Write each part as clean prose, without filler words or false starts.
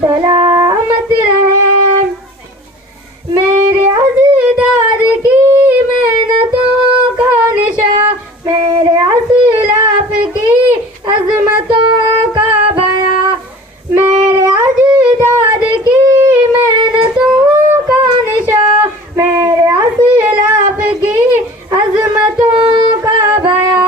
सलामत रहे। मेरे अज़ीज़ाद की मेहनतों का निशा, मेरे असलाफ की अज़मतों का बया, मेरे अज़ीज़ाद की मेहनतों का निशा, मेरे असलाफ की अज़मतों का बया।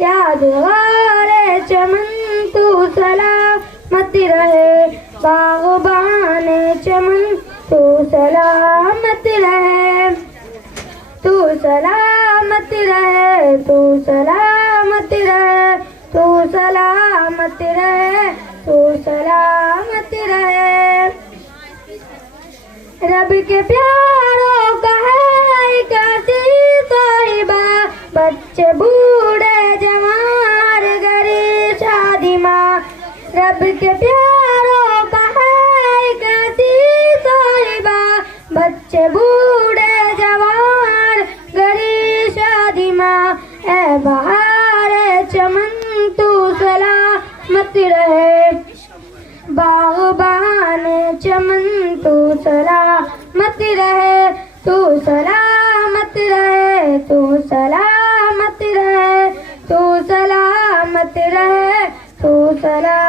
यादगार चमन तू सलामत रहे, बाग़बान चमन तू सलामत रहे, तू सलामत रहे, तू सलामत रहे, तू सलामत रहे, तू सलामत रहे। रब के प्यारों का है एक असीस साहिबा, बच्चे बूढ़े जवान गरीब शादी माँ। रब के प्यारों का है एक असीस साहिबा, बच्चे बूढ़े जवान गरीब शादी माँ। ऐ बहार चमन तू सलामत रहे, बाग़बान चमन तू सलामत रहे, तू सलामत रहे, तू सलामत रहे, तू सलामत रहे, तू सलामत